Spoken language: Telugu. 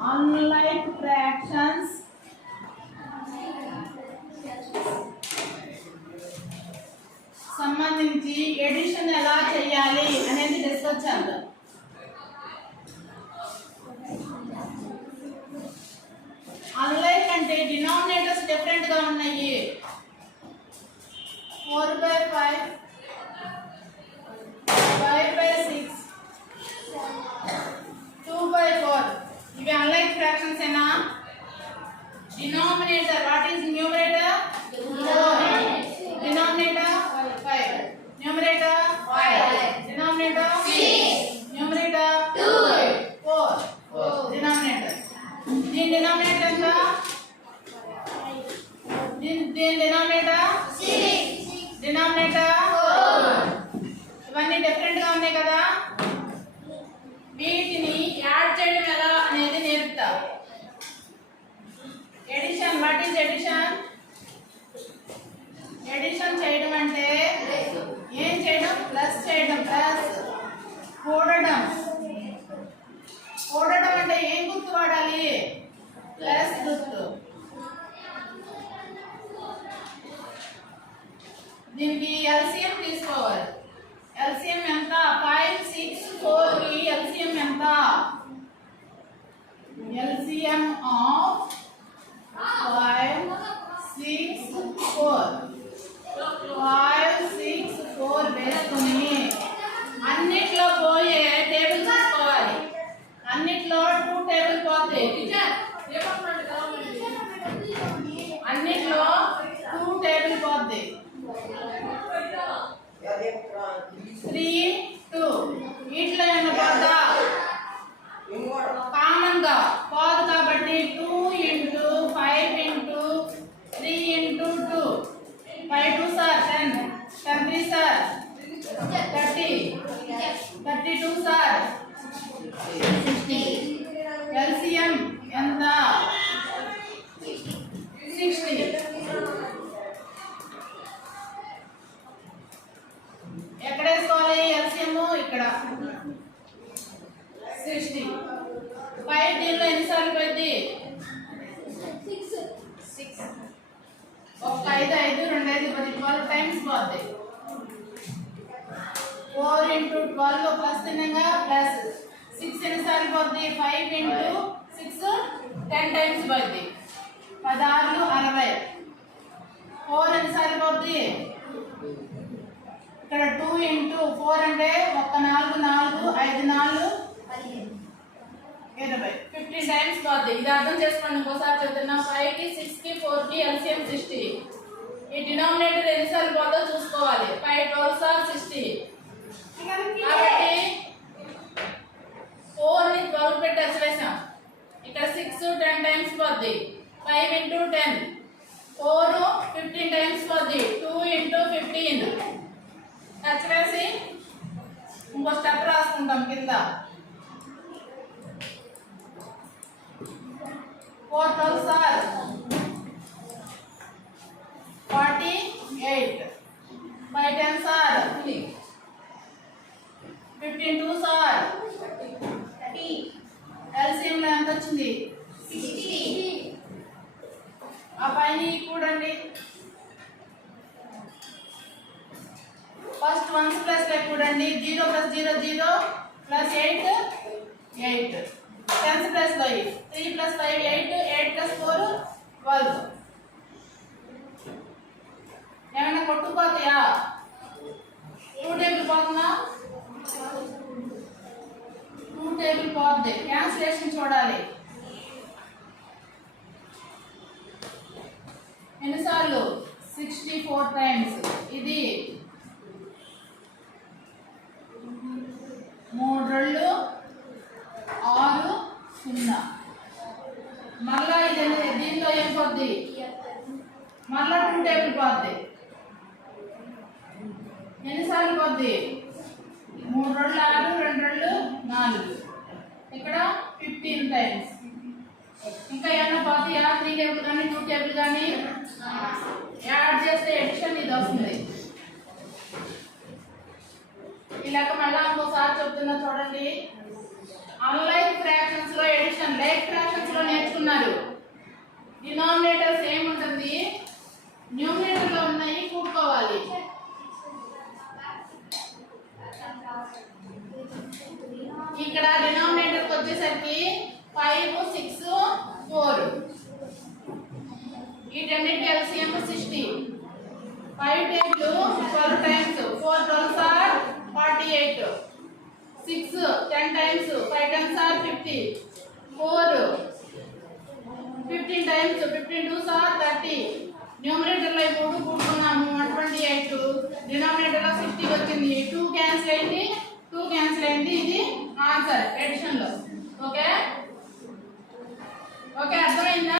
unlike fractions సంబంధించి ఎడిషన్ ఎలా చేయాలి అనేది డిస్కస్ చేద్దాం. అన్లైక్ అంటే డినామినేటర్స్ డిఫరెంట్ గా ఉన్నాయి. 4/5 5/6 2/4 ఇవి అన్లైక్ ఫ్రాక్షన్స్ ఏనా? Denominator what is numerator 4 denominator 5 numerator 5 denominator 6 numerator 2 4 denominator దీని denominator ఎంత? దీని denominator 6 denominator 4 ఇవన్నీ డిఫరెంట్ గా ఉన్నాయి కదా. వీటిని యాడ్ చేయడం ఎలా అనేది నేర్పుతా. Addition what is addition? Addition చేయడం అంటే ఏం చేయడం? ప్లస్ చేయడం. ప్లస్ కూడడం. కూడడం అంటే ఏం గుర్తు వాడాలి? ప్లస్ గుర్తు. దీనికి ఎల్సిఎం తీసుకోవాలి. ఎల్సిఎం ఎంత? 5 6 4 కి ఎల్సిఎం ఎంత? ఎల్సిఎం ఆఫ్ 5 6 4 5 6 4 వేసుకుని అన్నిట్లో పోయే టేబుల్ చూసుకోవాలి. అన్నిట్లో 2 టేబుల్ పోతాయి. అన్నిట్లో 2 టేబుల్ పోతాయి. 3 2 వీటిలో ఏమైనా పోద్దా? కామన్ గా పోదు కాబట్టి 2 × 5 × 3 × 2 5 2 సార్ 10 10 3 సార్ 30 32 సార్ 60 ఎల్సిఎం ఎంత? 60. ఎక్కడ వేసుకోవాలి ఎల్సిఎం? ఇక్కడ 60. 5 దీనిలో ఎన్నిసార్లు పోయింది? 6 ఒక 5 5 2 5 10 12 టైమ్స్ పోద్ది. 4 × 12 ప్లస్ తినంగా ప్లస్ 6 ఎన్నిసార్లు పోద్ది? 5 × 6 10 టైమ్స్ పోద్ది. 16 60. 4 ఎన్నిసార్లు పోద్ది? ఇక్కడ 2 × 4 అంటే 1 4 4 5 4 20 15 టైమ్స్ పోద్ది. ఇది అర్థం చేసుకోండి. ఇంకోసారి చెప్తున్నా. 5 కి 6 కి 4 కి ఎల్సిఎం 60. ఈ డినామినేటర్ ఎన్నిసార్లు పోతుందో చూసుకోవాలి. 5 12 సార్ 60. కాబట్టి 4 ని 12 పెట్టి వచ్చేసాం. ఇక్కడ 6 10 టైమ్స్ పోద్ది. 5 × 10 4 15 టైమ్స్ పోద్ది. 2 × 15 టచ్ వేసి ఇంకో స్టెప్ రాసుకుంటాం కింద. 4 12 సార్ 48 5 10 సార్ 15 2 సార్ 30 ఎల్సిఎం లో ఎంత వచ్చింది? 60. ఆ పైన కూడండి. ఫస్ట్ 1s ప్లస్ కూడండి. 0 + 0 0 + 8 8 10s ప్లస్ 5 3 + 5 8 8 + 4 12. ఏమైనా కొట్టుకుపోతాయా? 2 టేబుల్ పోతుందా? 2 టేబుల్ పోద్ది. క్యాన్సిలేషన్ చూడాలి. ఎన్నిసార్లు? 64 టైమ్స్. ఇది 3 2 6 0. మళ్ళా ఇది దీంట్లో ఏం పోద్ది? మళ్ళా 2 టేబుల్ పోద్ది. ఎన్నిసార్లు పోద్ది? 3 2 6 2 2 4. ఇక్కడ 15 టైమ్స్. ఇంకా ఏమన్నా పోతాయా? 3 టేబుల్ కానీ 2 టేబుల్ కానీ యాడ్ చేస్తే ఎడిషన్ ఇది వస్తుంది. ఈ లెక్క మళ్ళీ ఇంకోసారి చెప్తున్నా చూడండి. అన్లైక్ ఫ్రాక్షన్స్ లో ఎడిషన్, లైక్ ఫ్రాక్షన్ చేసుకున్నారు. డినామినేటర్ సేమ్ ఉంటుంది, న్యూమినేటర్ లో ఉన్నాయి కూడుకోవాలి. ఇక్కడ డినామినేటర్ వచ్చేసరికి 5, 6, 4. ఈ రెండింటి LCM 60. 5 table 12 times 4 12s are 48. 6 10 times 5 10s are 50. 4 15 times 15 2s are 30. Numerator లో ఇప్పుడు కూడుకున్నాము 128. డినామినేటర్ లో 60 వచ్చింది. 2 క్యాన్సిల్ అయింది, 2 క్యాన్సిల్ అయింది. ఇది ఆన్సర్ ఎడిషన్ లో. ఓకే ఓకే, అర్థమైందా?